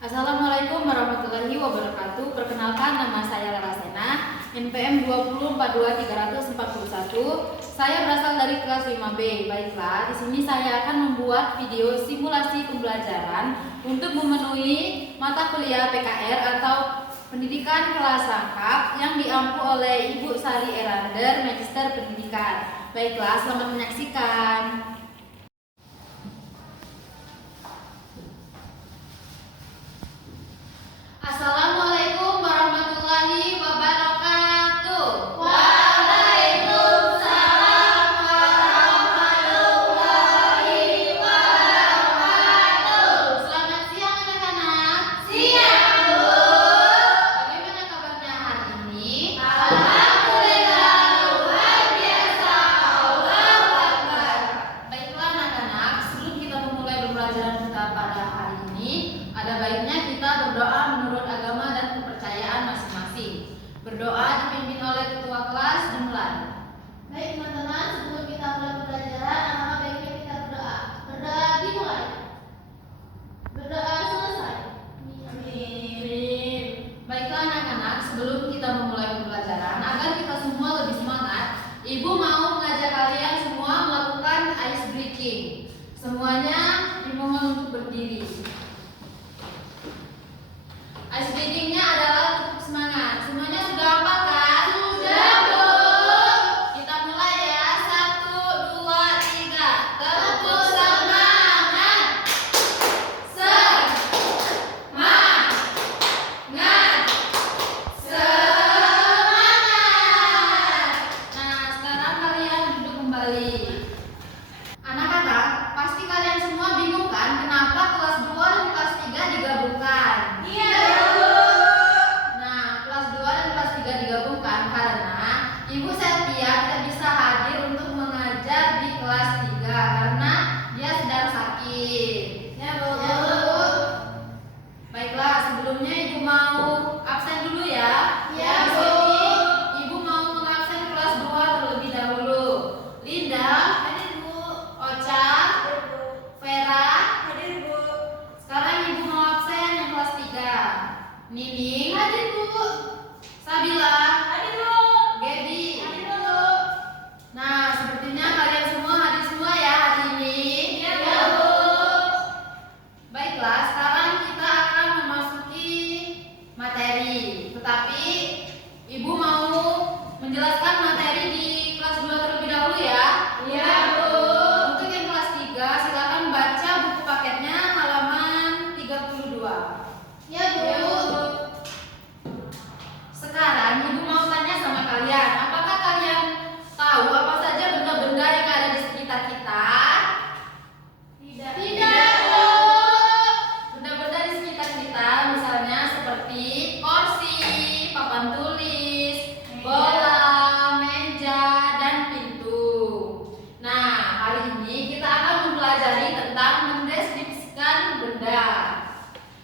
Assalamualaikum warahmatullahi wabarakatuh. Perkenalkan, nama saya Larasena, NPM 2042341. Saya berasal dari kelas 5B. Baiklah, di sini saya akan membuat video simulasi pembelajaran untuk memenuhi mata kuliah PKR atau Pendidikan Kelas Rangkap yang diampu oleh Ibu Sari Erander, Magister Pendidikan. Baiklah, selamat menyaksikan. Assalamualaikum warahmatullahi wabarakatuh. Waalaikumsalam warahmatullahi wabarakatuh. Selamat siang anak-anak. Siang, Bu. Bagaimana kabarnya hari ini? Alhamdulillah, luar biasa. Allahu Akbar. Baiklah anak-anak, sebelum kita memulai pembelajaran kita pada hari ini, ada baiknya kita berdoa menurut agama dan kepercayaan masing-masing. Berdoa dipimpin oleh ketua kelas dimulai. Baik teman-teman, sebelum kita mulai pembelajaran, alangkah baiknya kita berdoa. Berdoa dimulai. Berdoa selesai. Amin. Baiklah anak-anak, sebelum kita memulai pembelajaran, agar kita semua lebih semangat, Ibu mau mengajak kalian semua melakukan ice breaking. Semuanya dimohon untuk berdiri. Ice breakingnya adalah untuk semangat. Semuanya sudah hafal kan? Sudah, Bu. Kita mulai ya. 1, 2, 3. Tepuk semangat. Semangat. Semangat. Nah, sekarang kalian duduk kembali. Anak-anak, pasti kalian semua bingung kan kenapa kelas 2 dan kelas 3 digabungkan? Iya, Bu. Nah, kelas 2 dan kelas 3 digabungkan karena Ibu Septia tidak bisa hadir untuk mengajar di kelas 3 karena dia sedang sakit. Ya, Bu. Ya, Bu. Baiklah, sebelumnya Ibu mau absen dulu ya. Ya, Di Bu. sini Ibu mau mengabsen kelas 2 terlebih dahulu. Linda, Hadir, Bu. Ocha, Hadir, Bu. Vera. Hadir, Bu. Sekarang Ibu mau absen yang kelas 3. Nining, Hadir, Bu. Sabila, Hadir, Bu. Gaby. Hadir, Bu. Nah, sepertinya kalian semua hadir semua ya hari ini. Iya, Bu. Baiklah, sekarang kita akan memasuki materi. Tetapi Ibu mau menjelaskan materi di kelas 2 terlebih dahulu ya. Iya, Bu. Untuk yang kelas 3, silakan baca buku paketnya halaman 32. Ya, Bu. Sekarang Ibu mau tanya sama kalian, apakah kalian tahu apa saja benda-benda yang ada di sekitar kita? Tidak. Tidak, Bu. Benda-benda di sekitar kita misalnya seperti kursi, papan tulis, bola, meja, dan pintu. Nah, hari ini kita akan mempelajari tentang mendeskripsikan benda.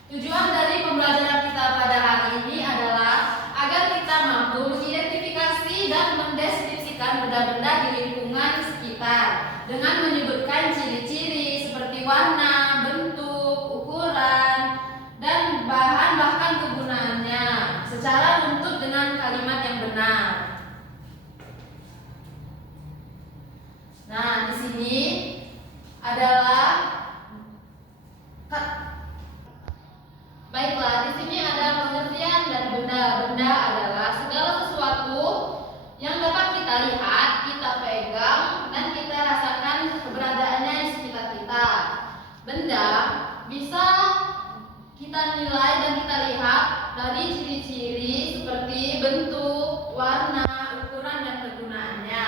Tujuan dari pembelajaran kita pada hari ini adalah agar kita mampu mengidentifikasi dan mendeskripsikan benda-benda di lingkungan sekitar dengan menyebutkan ciri-ciri seperti warna, bentuk, ukuran, dan bahan bahkan kegunaannya secara runtut dengan kalimat yang benar. Nah, di sini adalah baiklah, di sini ada pengertian dari benda. Benda adalah segala sesuatu yang dapat kita lihat, kita pegang, dan kita rasakan keberadaannya di sekitar kita. Benda bisa kita nilai dan kita lihat dari ciri-ciri seperti bentuk, warna, ukuran, dan kegunaannya.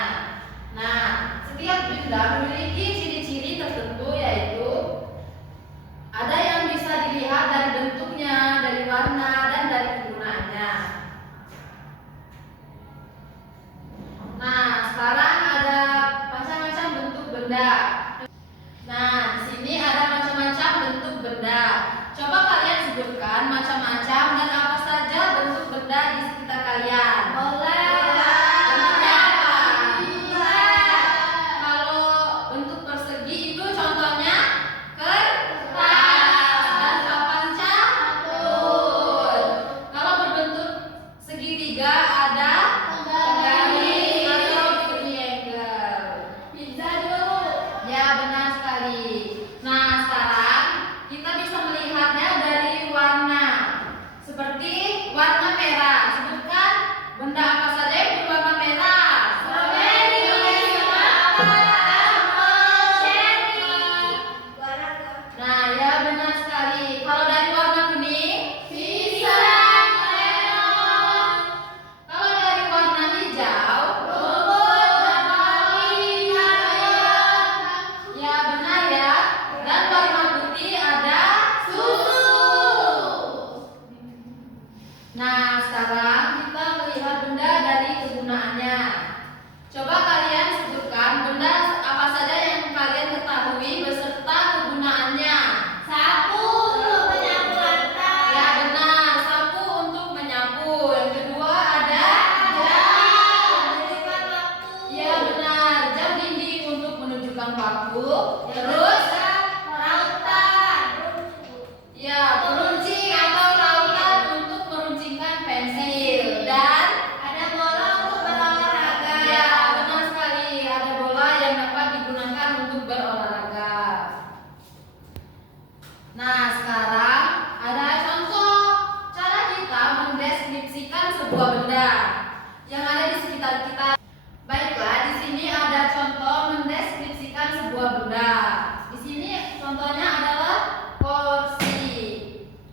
Nah, setiap benda memiliki ciri-ciri tertentu, yaitu ada yang bisa dilihat dari bentuknya, dari warna, dan dari kegunaannya. Nah, sekarang ada macam-macam bentuk benda. Nah, di sini ada macam-macam bentuk benda. Coba kalian sebutkan macam-macam dan apa saja bentuk benda di sekitar kalian. Boleh. Bentuknya apa? Boleh. Kalau bentuk persegi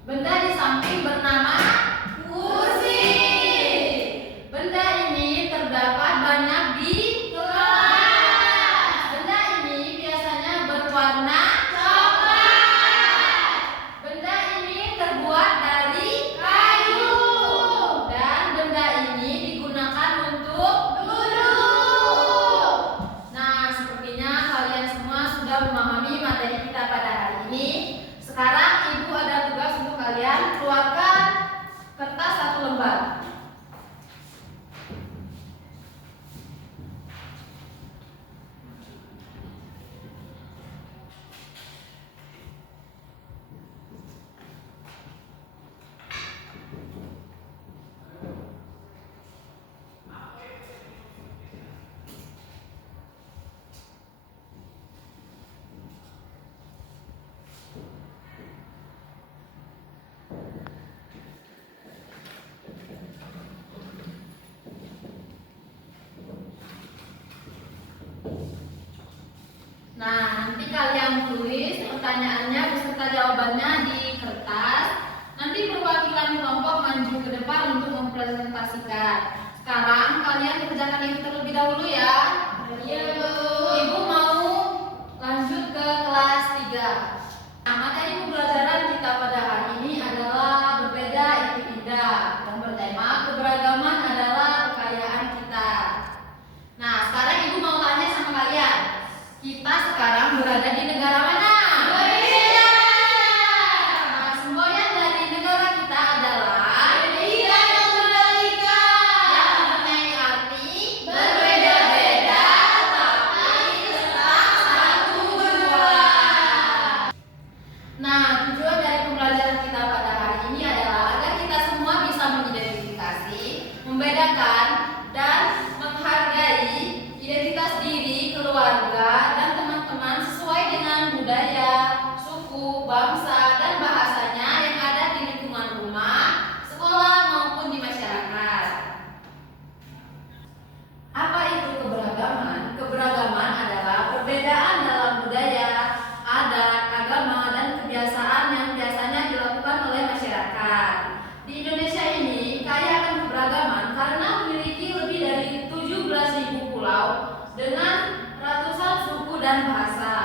Benda di samping bernama kursi. Benda ini terdapat banyak di kelas. Benda ini biasanya berwarna coklat. Benda ini terbuat dari kayu. Dan benda ini digunakan untuk duduk. Nah, sepertinya kalian semua sudah memahami materi kita pada hari ini. Sekarang Ibu ada tugas untuk kalian keluarkan kertas 1 lembar. Nah, nanti kalian tulis pertanyaannya beserta jawabannya di kertas. Nanti perwakilan kelompok maju ke depan untuk mempresentasikan. Sekarang kalian kerjakan itu terlebih dahulu ya. Ibu mau lanjut ke kelas 3. Nah, materi pembelajaran kita pada hari ini adalah berbeda itu indah dan bertema keberagaman adalah kekayaan kita. Nah, sekarang Ibu mau tanya sama kalian. Kita sekarang berada di negara mana? Indonesia. Nah, semboyan dari negara kita adalah Indonesia yang merdeka. yang mempunyai arti Berbeda-beda tapi tetap satu tujuan. Nah, tujuan dari pembelajaran kita pada hari ini adalah agar kita semua bisa mengidentifikasi, membedakan, dan menghargai identitas diri, keluarga, dan teman-teman sesuai dengan budaya, suku, bangsa, dan bahasanya yang ada di lingkungan rumah, sekolah, maupun di masyarakat. Apa itu keberagaman? Keberagaman adalah perbedaan dalam budaya, adat, agama, dan kebiasaan yang biasanya dilakukan oleh masyarakat. Di Indonesia ini kaya akan keberagaman karena memiliki lebih dari 17.000 pulau dengan ratusan suku dan bahasa.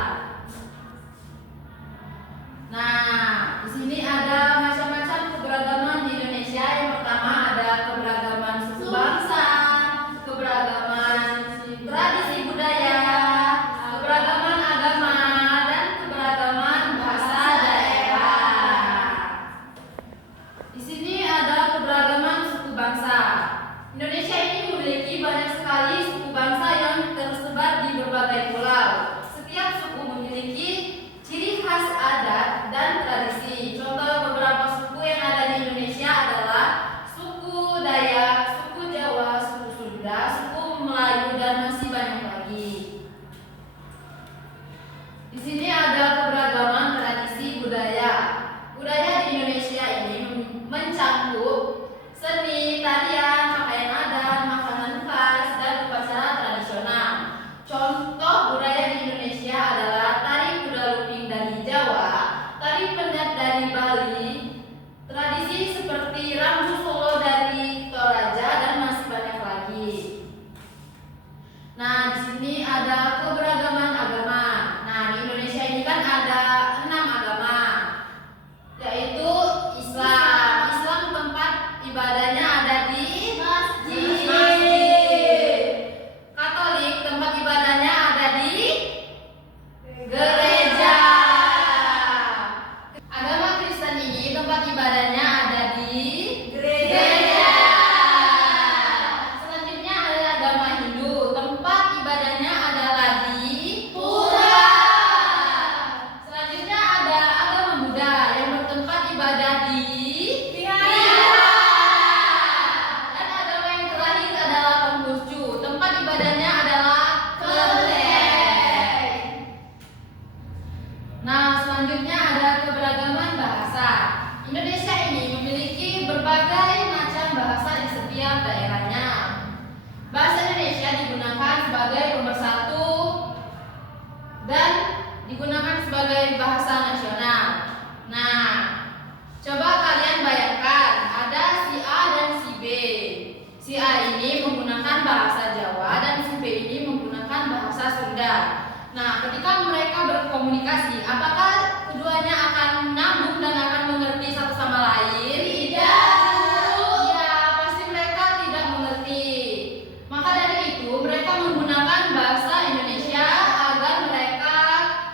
Nah, di sini ada macam-macam keberagaman di Indonesia. Yang pertama ada keberagaman suku bangsa, keberagaman tradisi budaya, keberagaman agama, dan keberagaman bahasa daerah. Di sini ada keberagaman suku bangsa. Indonesia ini memiliki banyak sekali suku bangsa yang tersebar di berbagai pulau. Setiap suku memiliki ciri khas adat dan tradisi. Contoh beberapa suku yang ada di Indonesia adalah suku Dayak, suku Jawa, suku Sunda, suku Melayu, dan masih banyak lagi. Di sini ada keberagaman tradisi budaya. Budaya di Indonesia ini mencakup seni, tarian, pakaian adat, makanan khas, dan upacara tradisional. Contoh budaya di Indonesia adalah tari kuda lumping dari Jawa, tari pendat dari Bali, tradisi seperti rambu Solo dari Toraja, dan masih banyak lagi. Nah, di sini ada keberagaman agama. Nah, di Indonesia ini kan ada 6 agama, yaitu Islam. Islam tempat ibadahnya ada di masjid. Katolik tempat ibadahnya ada di gereja. Agama Kristen ini tempat ibadahnya ada di gereja. Selanjutnya ada agama Hindu, tempat ibadahnya adalah di pura. Selanjutnya ada agama Buddha yang bertempat ibadah di vihara. Dan agama yang terakhir adalah Konghucu, tempat ibadahnya adalah kelenteng. Nah, selanjutnya ada keberagaman bahasa. Indonesia ini memiliki berbagai macam bahasa di setiap daerahnya. Bahasa Indonesia digunakan sebagai pemersatu dan digunakan sebagai bahasa nasional. Nah, coba ketika mereka berkomunikasi, apakah keduanya akan nyambung dan akan mengerti satu sama lain? Ya, pasti mereka tidak mengerti. Maka dari itu, mereka menggunakan bahasa Indonesia agar mereka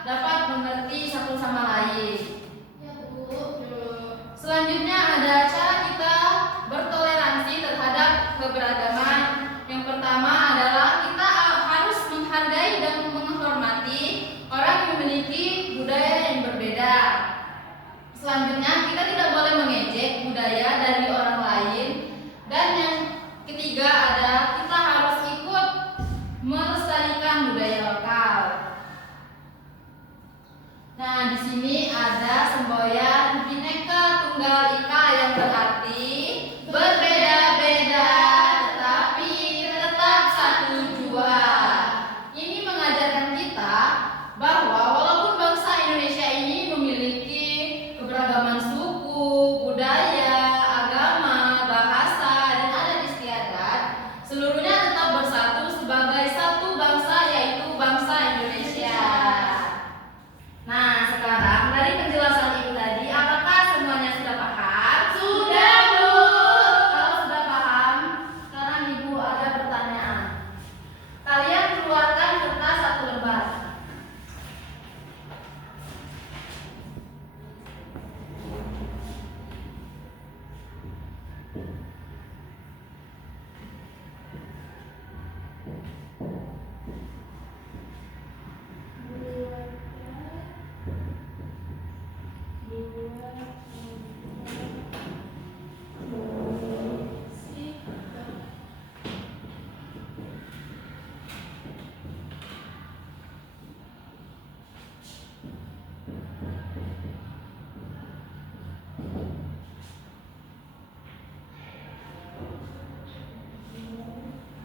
dapat mengerti satu sama lain. Ya, Bu. Selanjutnya ada cara kita bertoleransi terhadap keberagaman. Yang pertama adalah kita harus menghargai dan menghormati orang yang memiliki budaya yang berbeda. Selanjutnya kita tidak boleh mengejek budaya dari orang lain. Dan yang ketiga ada kita harus ikut melestarikan budaya lokal. Nah, di sini ada semboyan Bhinneka Tunggal Ika yang berarti berbeda-beda tetapi tetap satu jua. Ini mengajarkan kita bahwa walaupun bangsa Indonesia ini memiliki keberagaman suku, budaya, agama, bahasa, dan adat istiadat, seluruhnya tetap bersatu sebagai satu bangsa, yaitu bangsa Indonesia. Nah, sekarang dari penjelasan Ibu tadi, apakah semuanya sudah paham? Sudah, Bu. Kalau sudah paham, sekarang Ibu ada pertanyaan. Kalian keluarkan kertas satu lembar.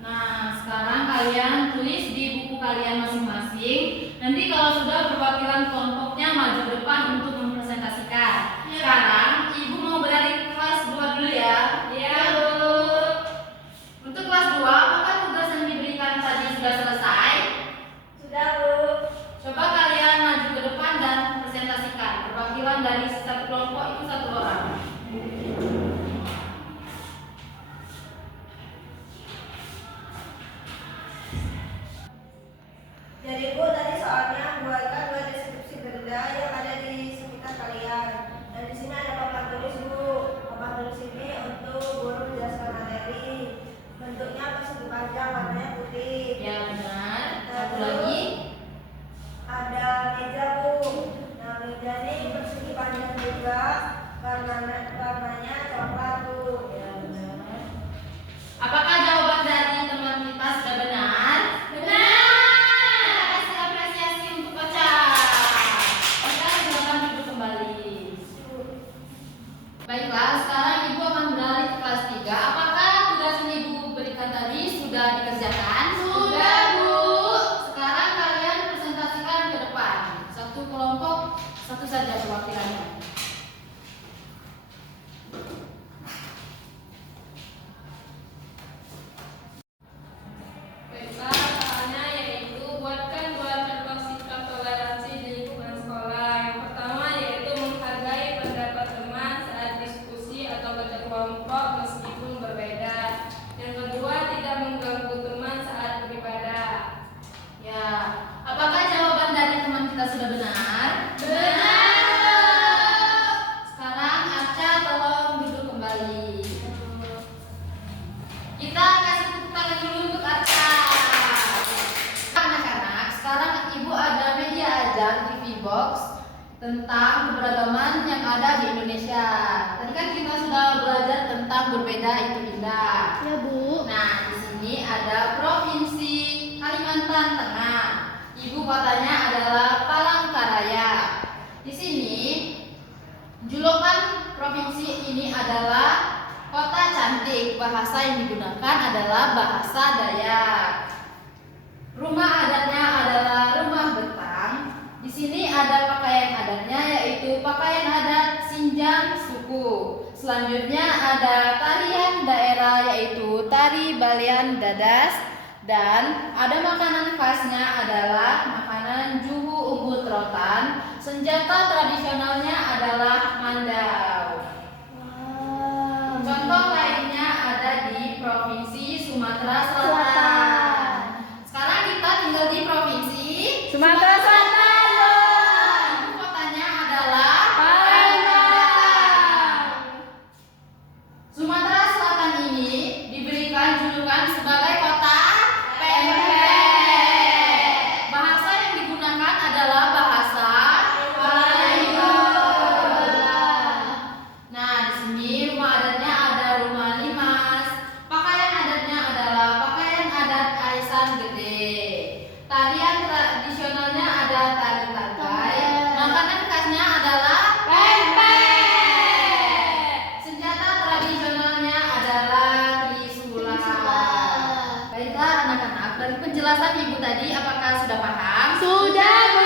Nah, sekarang kalian tulis di buku kalian masing-masing. Nanti kalau sudah perwakilan kelompoknya maju ke depan untuk mempresentasikan. Ya. Sekarang Ibu mau beralih ke kelas 2 dulu ya. Iya, Bu. Untuk kelas 2, apakah tugas yang diberikan tadi sudah selesai? Sudah, Bu. Coba kalian maju ke depan dan presentasikan. Perwakilan dari satu kelompok itu satu orang. Jadi Bu, tadi soalnya buatkan 2 deskripsi benda yang ada di sekitar kalian. Dan di sini ada papan tulis Bu. Papan tulis ini untuk guru menjelaskan materi. Bentuknya persegi panjang, warnanya putih. Ya, benar. Nah, Satu terus lagi. ada meja Bu. Nah, meja ini persegi panjang juga, warnanya coklat Bu. Ya, benar. Apakah jawaban dari teman kita sudah benar? Benar. Kita kasih apresiasi untuk pacar. Sekarang silakan duduk kembali. Baiklah, sekarang Ibu akan beralih ke kelas 3. Apakah tugas yang Ibu berikan tadi sudah dikerjakan? Sudah, Bu. Sekarang kalian presentasikan ke depan. Satu kelompok, satu saja perwakilannya. Baiklah, soalnya yaitu buatkan 2 contoh sikap toleransi di lingkungan sekolah. Yang pertama yaitu menghargai pendapat teman saat diskusi atau berkelompok meskipun berbeda. Yang kedua, tidak mengganggu teman saat beribadah. Ya, apakah jawaban dari teman kita sudah benar? Benar. Sekarang Aca tolong duduk kembali. Kita kasih tepuk tangan dulu untuk Aca. Anak-anak, sekarang Ibu ada media ajar TV box tentang keberagaman yang ada di Indonesia. Tadi kan kita sudah belajar tentang berbeda itu indah. Ya, Bu. Nah, di sini ada Provinsi Kalimantan Tengah. Ibu kotanya adalah Palangkaraya. Di sini julukan provinsi ini adalah Kota Cantik. Bahasa yang digunakan adalah bahasa Dayak. Rumah adatnya adalah rumah betang. Di sini ada pakaian adatnya yaitu pakaian adat Sinjang suku. Selanjutnya ada tarian daerah yaitu tari Balian Dadas Dan ada makanan khasnya adalah makanan juhu ubud rotan. Senjata tradisionalnya adalah mandau. Contoh lainnya ada di Provinsi Sumatera Selatan. Sekarang kita tinggal di Provinsi Sumatera Selatan. Ibu kotanya adalah Palembang. Sumatera Selatan ini diberikan julukan sebagai kota pempek. Bahasa yang digunakan adalah bahasa Melayu. Nah, di sini rumah adatnya ada rumah limas. Pakaian adatnya adalah pakaian adat Aisan Gede. Tarian tradisionalnya ada tari tangkai. Makanan khasnya adalah Pempek. senjata tradisionalnya adalah trisula. Baiklah anak-anak, dari penjelasan ibu tadi apakah sudah paham? Sudah, Bu.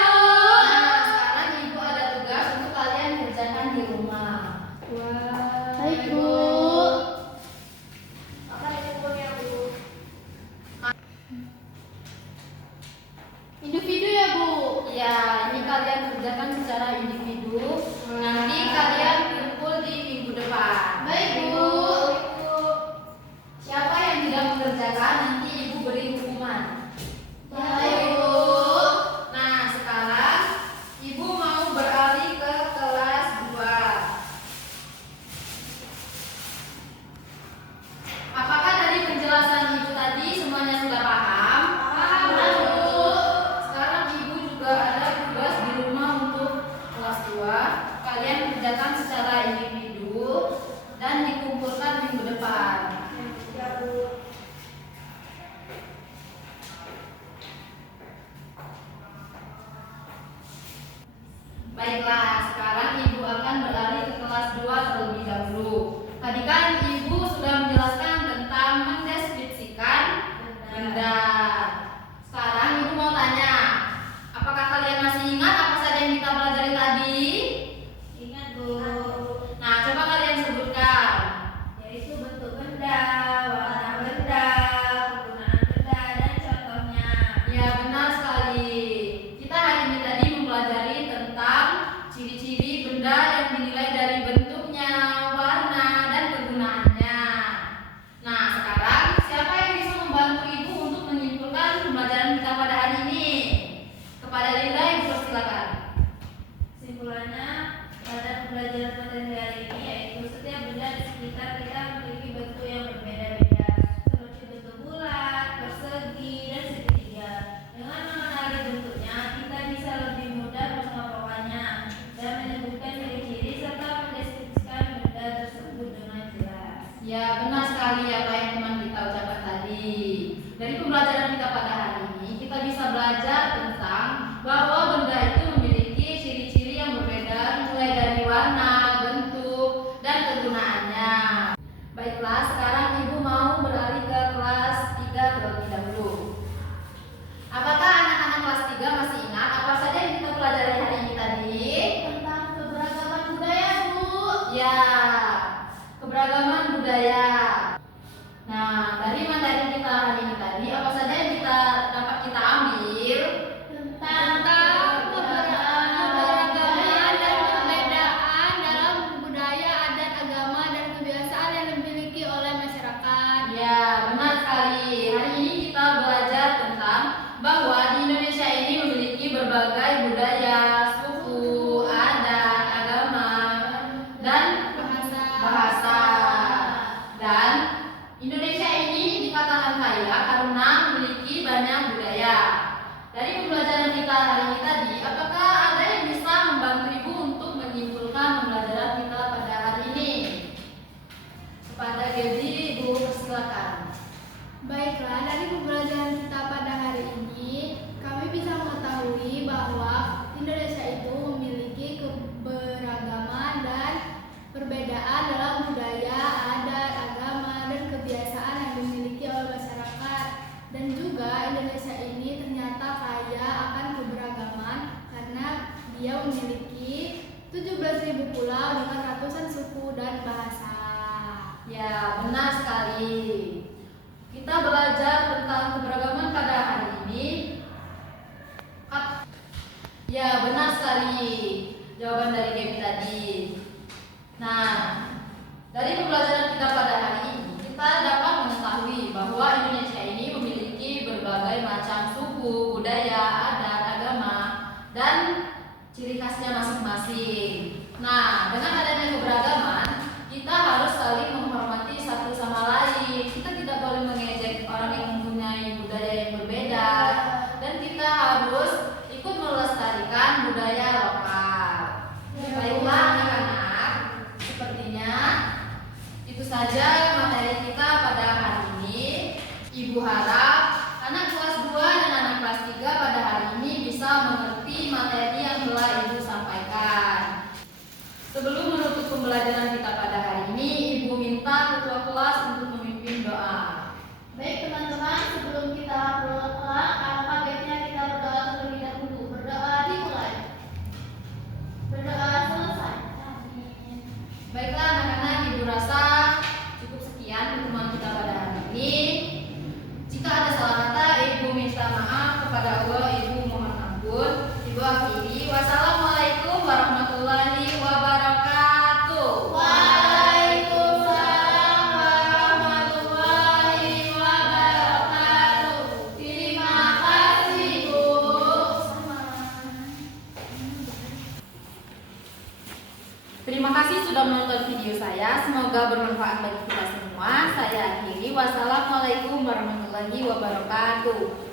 Nah, sekarang ibu ada tugas untuk kalian kerjakan di rumah. Wah. Baik, Bu. Apa ini punya Bu? Individu ya, Bu. Ya, ini kalian kerjakan secara individu. Nanti kalian kumpul di minggu depan. Baik, Bu. Siapa yang tidak mengerjakan nanti ibu beri hukuman. Baik, Bu. Nah, sekarang ibu mau beralih ke kelas 2. Apakah dari penjelasan ibu tadi semuanya sudah paham? Paham, Bu. Sekarang ibu juga ada tugas di rumah untuk kelas 2. Kalian kerjakan secara individu dan dikumpulkan minggu depan. Ya Bu. Baiklah, sekarang ibu akan beralih ke kelas 2 terlebih dahulu. Tadi kan ibu sudah menjelaskan tentang mendeskripsikan benda. Sekarang ibu mau tanya, apakah kalian masih ingat apa saja yang kita pelajari tadi? Ingat, Bu. Nah, coba kalian sebutkan. Yaitu bentuk benda, warna benda, penggunaan benda, dan contohnya. Ya, benar sekali. Kita hari ini tadi mempelajari tentang ciri-ciri benda yang dinilai dari bentuknya, warna, dan kegunaannya. Nah, sekarang siapa yang bisa membantu ibu untuk menyimpulkan pembelajaran kita pada hari ini? Kepada Linda, ibu persilakan. Kesimpulannya, pada pembelajaran materi hari ini yaitu setiap benda di sekitar kita memiliki bentuk yang berbeda-beda, seperti bentuk bulat, persegi, dan segitiga. Dengan mengenali bentuknya, kita bisa lebih mudah mengelompokkannya dan menyebutkan ciri-ciri serta mendeskripsikan benda tersebut dengan jelas. Ya, benar sekali apa yang teman kita ucapkan tadi. Dari pembelajaran kita pada hari ini, kita bisa belajar tentang bahwa benda itu memiliki ciri-ciri yang berbeda mulai dari warna, bentuk, dan kegunaannya. Baiklah, sekarang ibu mau beralih ke kelas 3 terlebih dahulu. Apakah anak-anak kelas 3 masih ingat apa saja yang kita pelajari hari ini tadi? Tentang keberagaman budaya, Bu. Ya, keberagaman budaya. Nah, dari materi kita hari ini tadi, apa saja yang dapat kita ambil? Tentang keberagaman dan perbedaan dalam budaya, adat, agama, dan kebiasaan yang dimiliki oleh masyarakat. Ya, benar sekali. Hari ini kita belajar tentang bahwa di Indonesia ini memiliki berbagai budaya, suku, adat, agama, dan bahasa. Dan Indonesia ini dikatakan kaya karena memiliki banyak budaya. Dari pembelajaran kita hari ini tadi, apakah ada yang bisa membantu ibu untuk menyimpulkan pembelajaran kita pada hari ini? Kepada Gaby, ibu persilakan. Baiklah, dari pembelajaran kita pada hari ini, kami bisa mengetahui bahwa Indonesia itu memiliki keberagaman dan perbedaan dalam budaya, adat, agama, dan kebiasaan yang dimiliki oleh masyarakat. Dan juga Indonesia ini ternyata kaya akan keberagaman karena dia memiliki 17.000 pulau dengan ratusan suku dan bahasa. Ya, benar sekali. Kita belajar tentang keberagaman saja materi kita pada hari ini. Ibu harap anak kelas 2 dan anak kelas 3 pada hari ini bisa mengerti materi yang telah Ibu sampaikan. Sebelum menutup pembelajaran kita pada hari ini, Ibu minta ketua kelas untuk memimpin doa. Baik teman-teman, sebelum kita berdoa, alangkah baiknya kita berdoa terlebih dahulu. Berdoa dimulai. Berdoa selesai. Amin. Baiklah anak-anak, Ibu rasa cukup sekian pertemuan kita pada hari ini. Jika ada salah kata, Ibu minta maaf kepada Allah, Ibu mohon ampun. Ibu akhiri, wassalamualaikum warahmatullahi wabarakatuh. Waalaikumsalam warahmatullahi wabarakatuh. Terima kasih, Bu. Terima kasih sudah menonton video saya. Semoga bermanfaat bagi kita semua. Saya akhiri. Wassalamualaikum warahmatullahi wabarakatuh.